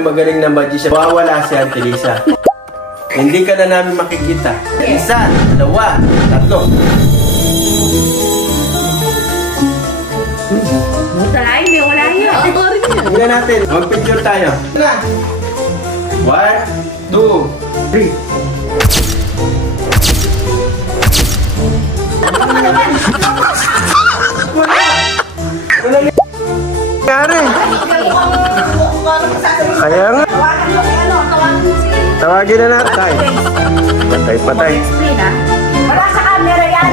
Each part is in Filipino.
namin magaling na magician. Wawala si Auntie Lisa. Hindi ka na namin makikita. 1, 2, 3. Wala yun. Tingnan natin. Mag-picture tayo. 1, 2, 3. Nangyari. Kaya nga. Tawagin na natin. Patay. Wala sa camera yan.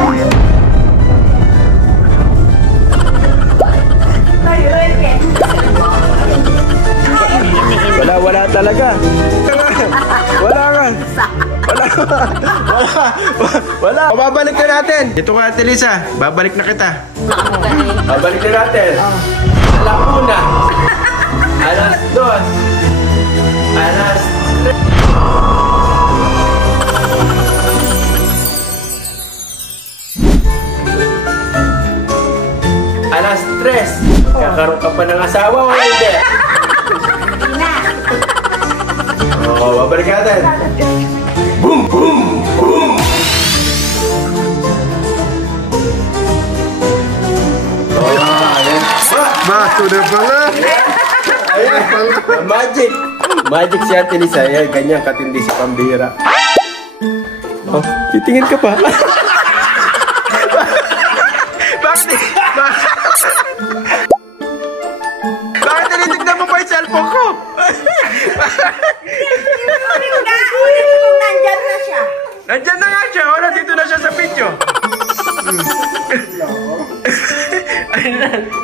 Wala talaga. Wala. Babalik na natin. Ito ka, Ate Lisa. Babalik na kita. Babalik na natin. Alas 1. Alas 2. Alas 3. Alas 3. Kakaroon ka pa ng asawa o hindi? Oo, babalik natin. Boom, boom, boom. Bato na pala. Ayan, magic. Magic si Ate Lisa. Ayan, ganyan katindi si pambihira. Oh, titingin ka pa. Bakit tinitignan mo pa yung cellphone ko? Nandyan na siya. Nandyan na nga siya. O, nandito na siya sa video.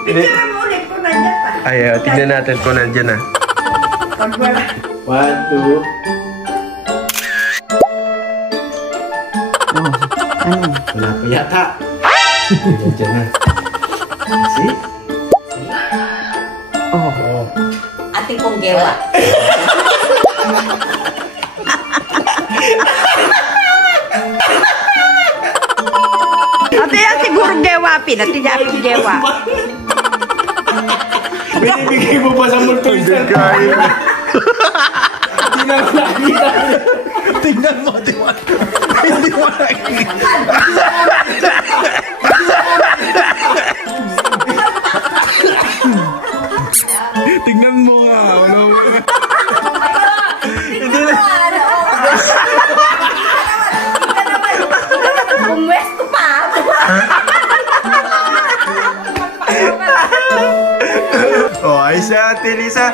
Tingnan mo ulit kung nandyan pa. Ayaw, tignan natin kung nandyan na. Pag wala. 1, 2. Wala pa yata. Nandyan na. See? Oh. Ating kong gewa. Ate yan siguro gewa. Pinatiyapin gewa. Binibigay mo pa sa multo isa. Hindi na nakikita. Tingnan mo, hindi mo nakikita. Tingnan mo nga. Hindi na. Bumwesto pa. Oh, ayos na, Ate Lisa.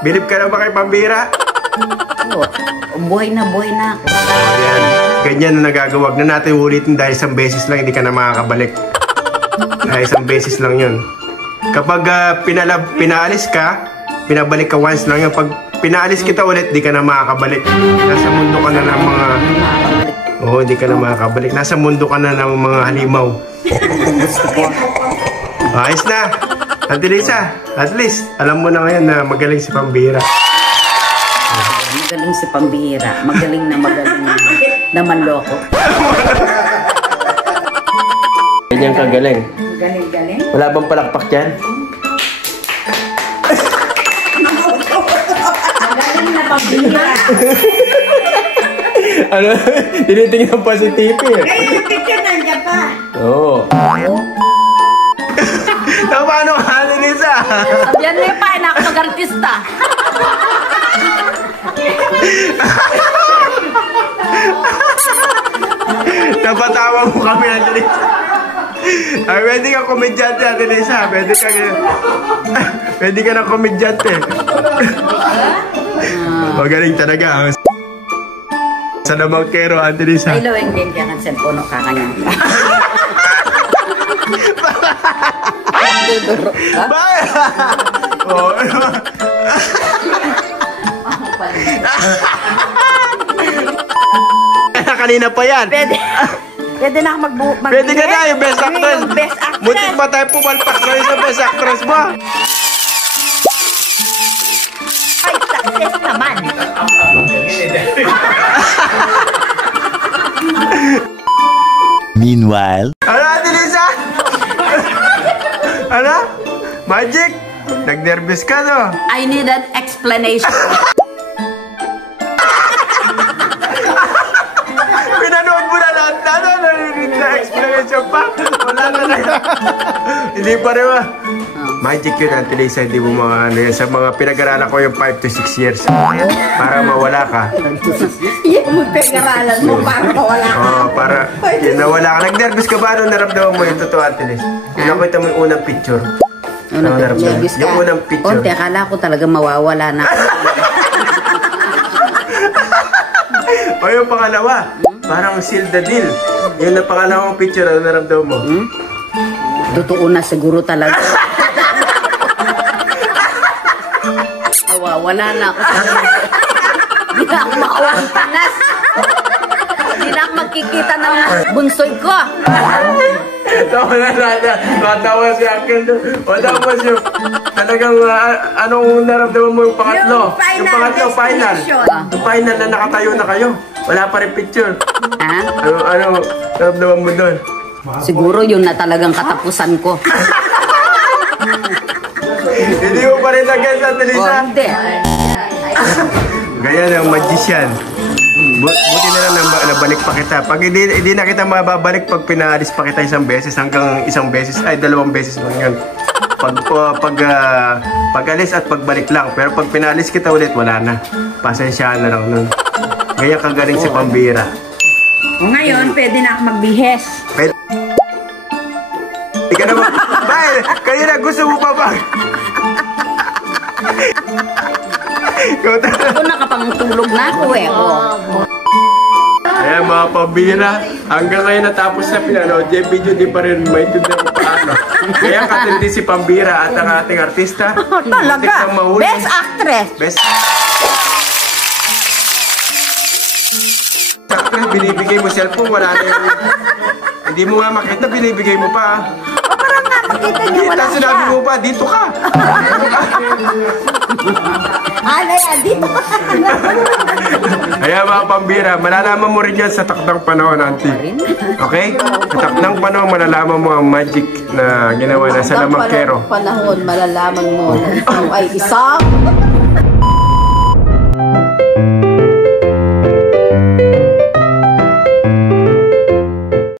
Bilib ka na ba kay pambira? Buhay na ako. Ayan. Ganyan na nagagawag na natin ulitin dahil isang beses lang hindi ka na makakabalik. Dahil isang beses lang yun. Kapag pinaalis ka, pinabalik ka once lang yun. Pag pinaalis kita ulit, di ka na makakabalik. Nasa mundo ka na ng mga... Oo, di ka na makakabalik. Nasa mundo ka na ng mga halimaw. Ayos na. Ate Lisa, at least, alam mo na ngayon na magaling si pambira. Magaling si pambihira. Magaling na manloko. Ganyan kagaling. Galing. Wala bang palakpak yan? Magaling na pambihira. Ano? Tinitingnan pa si TV eh. Ngayon yung picture nandiyan pa. Oo. Paano ka, Ate Lisa? Yan na yung pa, nakapag-artista. Napatawa mo kami, Ate Lisa. Ay, pwede ka komedyante, Ate Lisa. Pwede ka na komedyante. Magaling talaga. Sa namang kero, Ate Lisa. Ay, laweng din kaya ng cellphone o kakanyang. Duduro ka? Bakit? Oo. Kanina pa yan. Pwede na ako Pwede ka na yung best actress. Yung best actress. Mutik ba tayo pumalpak sa'yo sa best actress mo? Ay, success naman. Meanwhile, Ano, Ate Lisa? Ano? Magic? Nag-nervous nervous ka, no? I need an explanation. Pinanood mo na lahat na, na explanation pa. Wala na. Hindi pa rin ba? Magic yun, Auntie Lisa, hindi mo mga ano yan. Sa mga pinag-aralan ko yung 5 to 6 years. Para mawala ka. Yan mo pinag-aralan mo para mawala ka. Oo, para nawala ka. Nag-nervous ka ba? Ano naramdaman mo yung totoo, Auntie Lisa? Nakita mo yung unang picture. Ano naramdaman? Yung unang picture. Konti, akala ko talaga mawawala na. O yung pangalawa, parang seal the deal. Yung na pangalawang picture, ano naramdaman mo? Totoo na siguro talaga. Wala na ako. Hindi na ako makawang panas. Hindi na ako magkikita ng bunsoy ko. Tawa na natin. Matawa si Uncle doon. O tapos yung talagang anong naramdaman mo yung pangatlo? Yung pangatlo, final. Yung final na nakatayo na kayo. Wala pa rin picture. Ha? Ano naramdaman mo doon? Siguro yun na talagang katapusan ko. Hindi mo pa rin nag-guess, Ate Lisa. Hindi. Ganyan ang magician. Buti na lang nabalik pa kita. Pag hindi na kita mababalik pag pinaalis pa kita isang beses hanggang isang beses, ay 2 beses lang yun. Pag alis at pagbalik lang. Pero pag pinaalis kita ulit, wala na. Pasensyahan na lang nun. Ganyan kagaling si Pambira. Ngayon, pwede na ako magbihes. Hindi ka naman. Bakit? Kanina gusto mo pa ba? Ako nakapangtulog na ako eh. Ayan mga Pambira, hanggang ngayon natapos na pinanood yung video, di pa rin maintindihan kung paano. Kaya katindi si Pambira at ang ating artista. Talaga. Best actress. Best actress, binibigay mo cellphone, wala na yung... Hindi mo nga makita, binibigay mo pa. Parang nga, makita niyo wala siya. Sinabi mo pa, dito ka. Ano yan, dito ka. Kaya mga Pambira, malalaman mo rin yan sa takdang panahon, Auntie. Okay? Sa takdang panahon, malalaman mo ang magic na ginawa na sa Lamangkero. Panahon, malalaman mo na ikaw ay isang